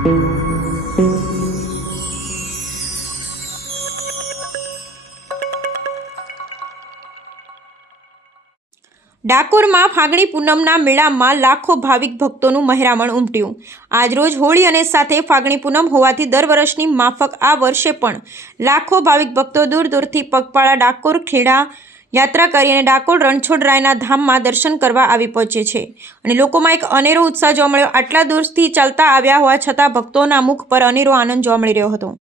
ડાકોરમાં ફાગણી પૂનમના મેળામાં લાખો ભાવિક ભક્તોનું મહેરામણ ઉમટ્યું. આજરોજ હોળી અને સાથે ફાગણી પૂનમ હોવાથી દર વર્ષની માફક આ વર્ષે પણ લાખો ભાવિક ભક્તો દૂર દૂરથી પગપાળા, ડાકોર, ખેડા યાત્રા કરી અને ડાકોર રણછોડરાયના ધામમાં દર્શન કરવા આવી પહોંચે છે. અને લોકોમાં એક અનેરો ઉત્સાહ જોવા મળ્યો. આટલા દૂરથી ચાલતા આવ્યા હોવા છતાં ભક્તોના મુખ પર અનેરો આનંદ જોવા મળી રહ્યો હતો.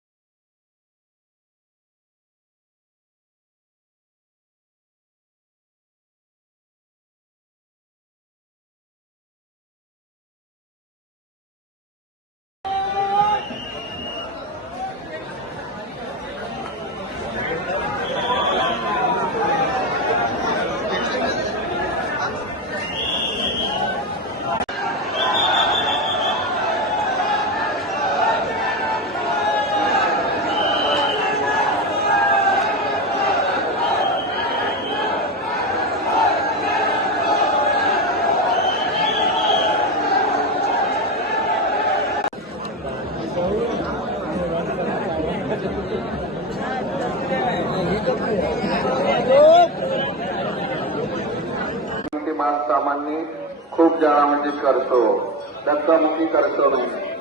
माणसामांनी खूप जणांमध्ये करतो. दत्तमुखी करतो नाही